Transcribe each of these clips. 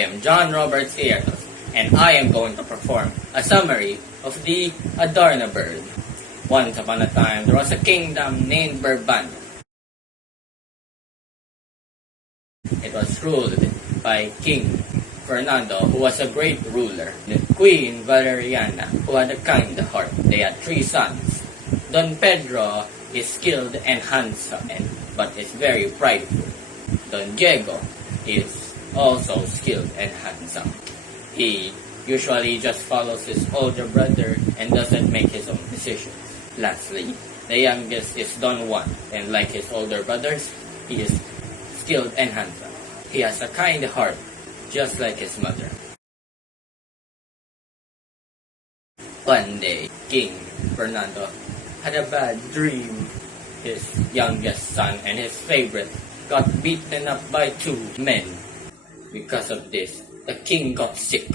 am John Robert Siertos, and I am going to perform a summary of the Adarna Bird. Once upon a time, there was a kingdom named Bourbon. It was ruled by King Fernando, who was a great ruler, and Queen Valeriana, who had a kind heart. They had 3 sons. Don Pedro is skilled and handsome, but is very prideful. Don Diego is also skilled and handsome. He usually just follows his older brother and doesn't make his own decisions. Lastly, the youngest is Don Juan, and like his older brothers, he is skilled and handsome. He has a kind heart, just like his mother. One day, King Fernando had a bad dream. His youngest son and his favorite got beaten up by 2 men. Because of this, the king got sick.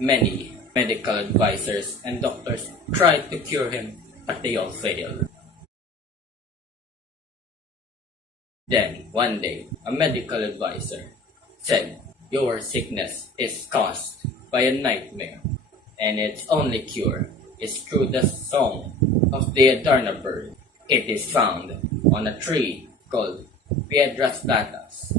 Many medical advisors and doctors tried to cure him, but they all failed. Then, one day, a medical advisor said, "Your sickness is caused by a nightmare, and its only cure is through the song of the Adarna Bird. It is found on a tree called Piedras Platas,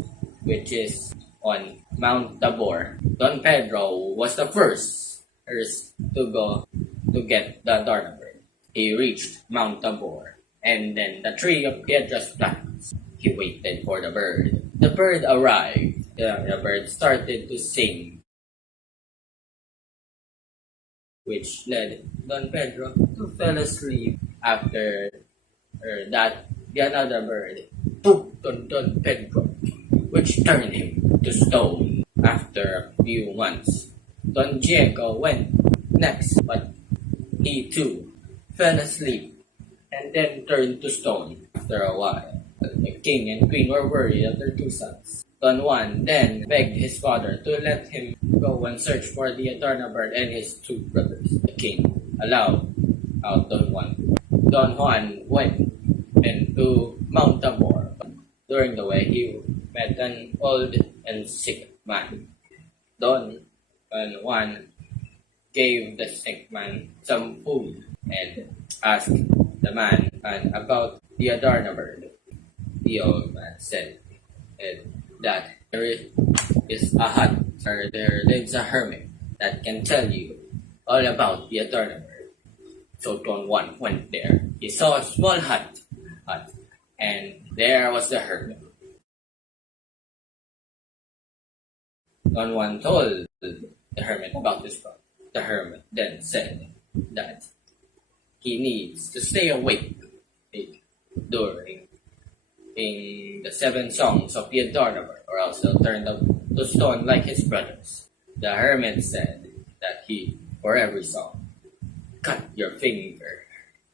which is on Mount Tabor." Don Pedro was the first to go to get the Adarna Bird. He reached Mount Tabor, and then the tree of Piedras Platas. He waited for the bird. The bird arrived. The bird started to sing, which led Don Pedro to fall asleep. After that, another bird pooped on Don Pedro, which turned him to stone. After a few months, Don Diego went next, but he too fell asleep and then turned to stone. After a while, the king and queen were worried of their 2 sons. Don Juan then begged his father to let him go and search for the Adarna Bird and his 2 brothers. The king allowed out Don Juan. Don Juan went into Mount Tabor. During the way, he met an old and sick man. Don Juan gave the sick man some food and asked the man about the Adarna Bird. The old man said that there is a hut where there lives a hermit that can tell you all about the Adarna Bird. So Don Juan went there. He saw a small hut, and there was the hermit. Don Juan told the hermit about this problem. The hermit then said that he needs to stay awake during the 7 songs of the Adarna Bird, or else he'll turn to stone like his brothers. The hermit said that for every song, cut your finger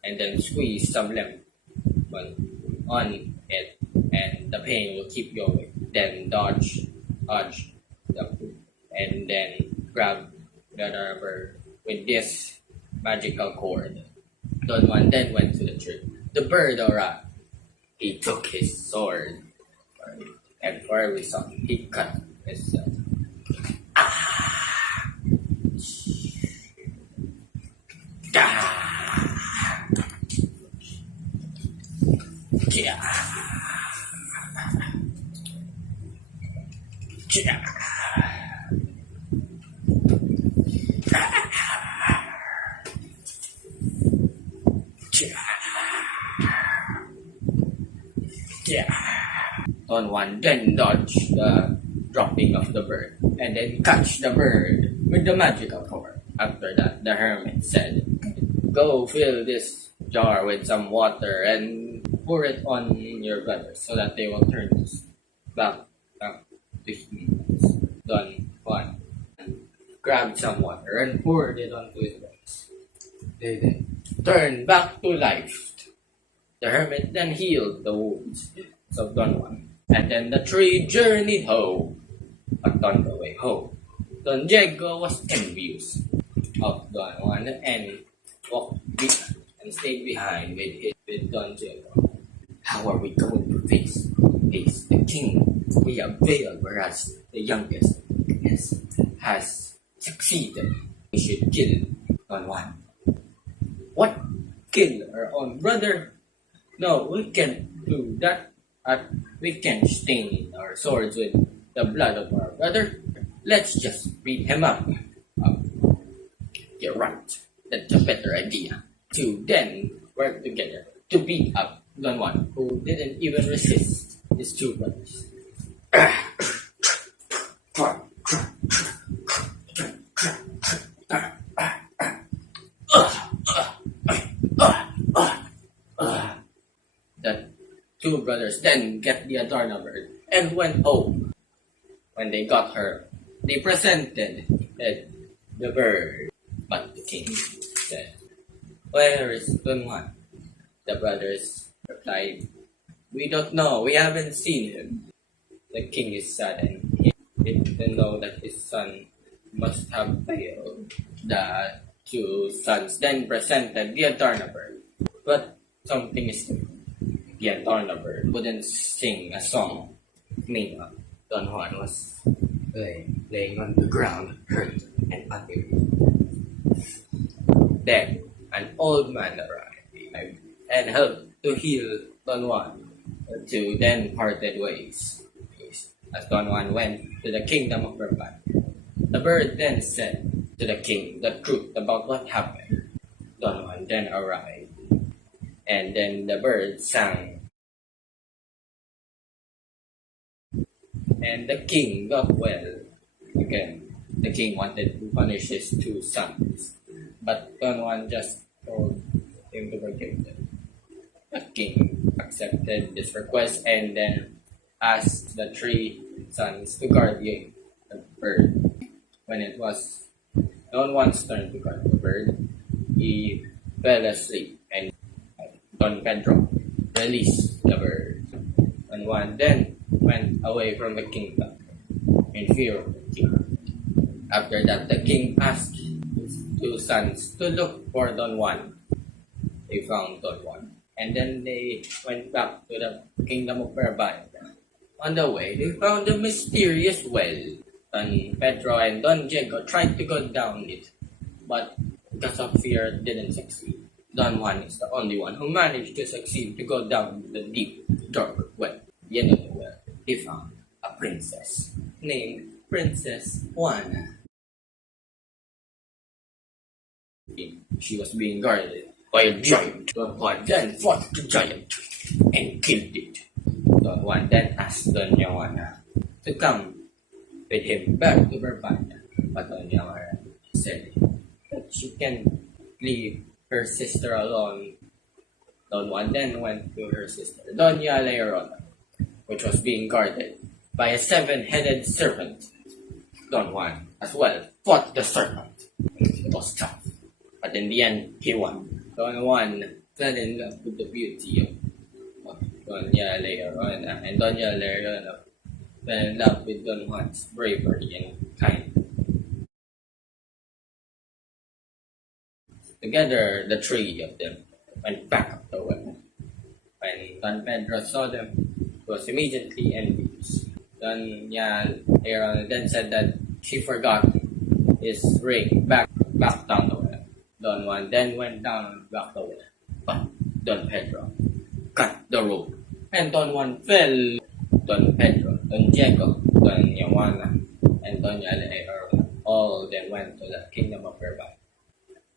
and then squeeze some lemon on it, and the pain will keep you awake. Then dodge the food, and then grab the Adarna Bird with this magical cord. Don Juan then went to the tree. The bird arrived. He took his sword, and for every song, he cut himself. Don Juan then dodged the dropping of the bird, and then catch the bird with the magical cord. After that, the hermit said, "Go fill this jar with some water and pour it on your brothers so that they will turn back to humans." Don Juan grabbed some water and poured it onto his brothers. They then turned back to life. The hermit then healed the wounds of Don Juan, and then the 3 journeyed home. But on the way home, Don Diego was envious of Don Juan and walked and stayed behind with Don Diego. "How are we going to face the king? We have failed, whereas the youngest is has succeeded. We should kill Don Juan. What? Kill our own brother? No, we can't do that. We can't stain our swords with the blood of our brother. Let's just beat him up. Uh, you're right. That's a better idea. To then work together to beat up Don Juan, who didn't even resist his two brothers. The two brothers then get the Adarna Bird and went home. When they got her, they presented the bird. But the king said, "Where is Don Juan?" The brothers replied, "We don't know. We haven't seen him." The king is saddened. He didn't know that his son must have failed. The two sons then presented the Adarna Bird. But something is different. The Adarna Bird wouldn't sing a song. Meanwhile, Don Juan was laying on the ground, hurt and unable. Then an old man arrived and helped to heal Don Juan. The two then parted ways. As Don Juan went to the kingdom of Bird, the bird then said to the king the truth about what happened. Don Juan then arrived, and then the bird sang. And the king got well again. The king wanted to punish his two sons, but Don Juan just told him to forgive them. The king accepted this request and then asked the three sons to guard the bird. When it was Don Juan's turn to guard the bird, he fell asleep and Don Pedro released the bird. Don Juan then went away from the kingdom in fear of the king. After that, the king asked his two sons to look for Don Juan. They found Don Juan, and then they went back to the kingdom of Bird. On the way, they found a mysterious well. Don Pedro and Don Diego tried to go down it, but because of fear, didn't succeed. Don Juan is the only one who managed to succeed to go down the deep, dark well. At the end of the well, he found a princess named Princess Juana. She was being guarded by a giant. Don Juan then fought the giant and killed it. Don Juan then asked Doña Juana to come with him back to Bird, but Doña Juana said that she can leave her sister alone. Don Juan then went to her sister, Doña Leonora, which was being guarded by a seven-headed serpent. Don Juan as well fought the serpent. It was tough, but in the end, he won. Don Juan fell in love with the beauty of Doña Leonora, and Doña Leonora fell in love with Don Juan's bravery and kindness. Together, the three of them went back up the well. When Don Pedro saw them, he was immediately envious. Doña Leonora then said that she forgot his ring back down the well. Don Juan then went down and back the well. But Don Pedro cut the rope, and Don Juan fell. Don Pedro, Don Diego, Doña Juana, and Doña Leonora all then went to the kingdom of Bird.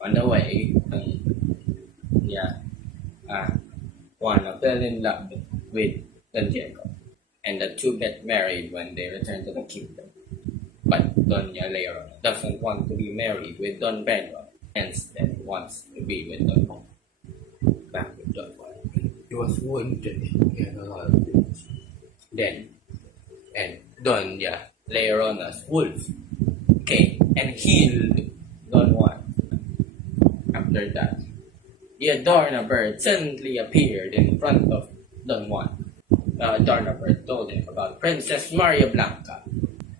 On the way, Juana fell in love with Don Diego, and the two get married when they return to the kingdom. But Doña Leonora doesn't want to be married with Don Pedro, instead wants to be with Don Juan. Back with Don Juan. He was wounded. He had a lot of wounds. Then, and Doña Leonora's wolf came and healed Don Juan. After that, the Adarna Bird suddenly appeared in front of Don Juan. The Adarna Bird told him about Princess Maria Blanca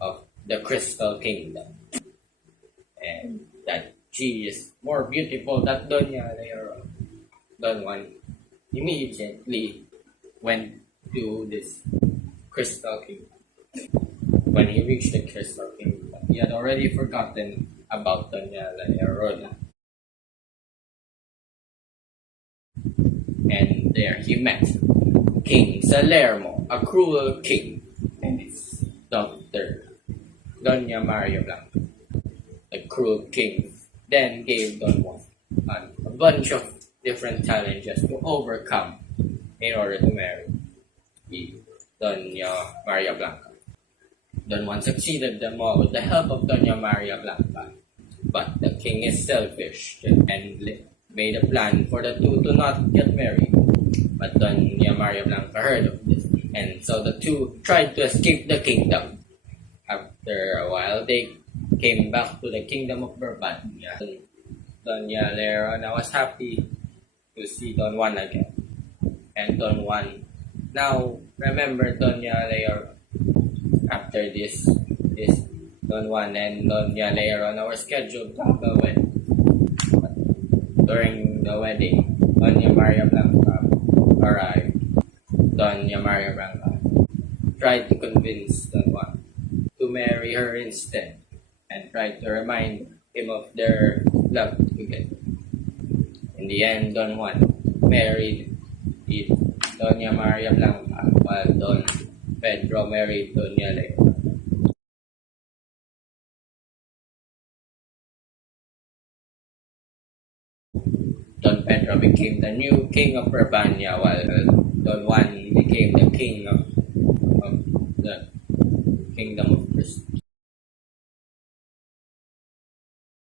of the Crystal Kingdom, and that she is more beautiful than Doña Leonora. Don Juan immediately went to this Crystal Kingdom. When he reached the Crystal Kingdom, he had already forgotten about Doña Leonor. And there he met King Salermo, a cruel king, and his daughter, Doña Maria Blanca. The cruel king then gave Don Juan a bunch of different challenges to overcome in order to marry Doña Maria Blanca. Don Juan succeeded them all with the help of Doña Maria Blanca. But the king is selfish and made a plan for the two to not get married. But Doña Maria Blanca heard of this, and so the two tried to escape the kingdom. After a while, they came back to the kingdom of Brabania. Doña Leonor was happy to see Don Juan again. And Don Juan now remembered Doña Leonor. After this Don Juan and Doña Leonor were scheduled to have a wedding. During the wedding, Doña Maria Blanca arrived. Doña Maria Blanca tried to convince Don Juan to marry her instead and tried to remind him of their love together. In the end, Don Juan married Doña Maria Blanca while Don Pedro married Doña Leonor. Don Pedro became the new king of Brabania while Don Juan became the king of the kingdom of Christ.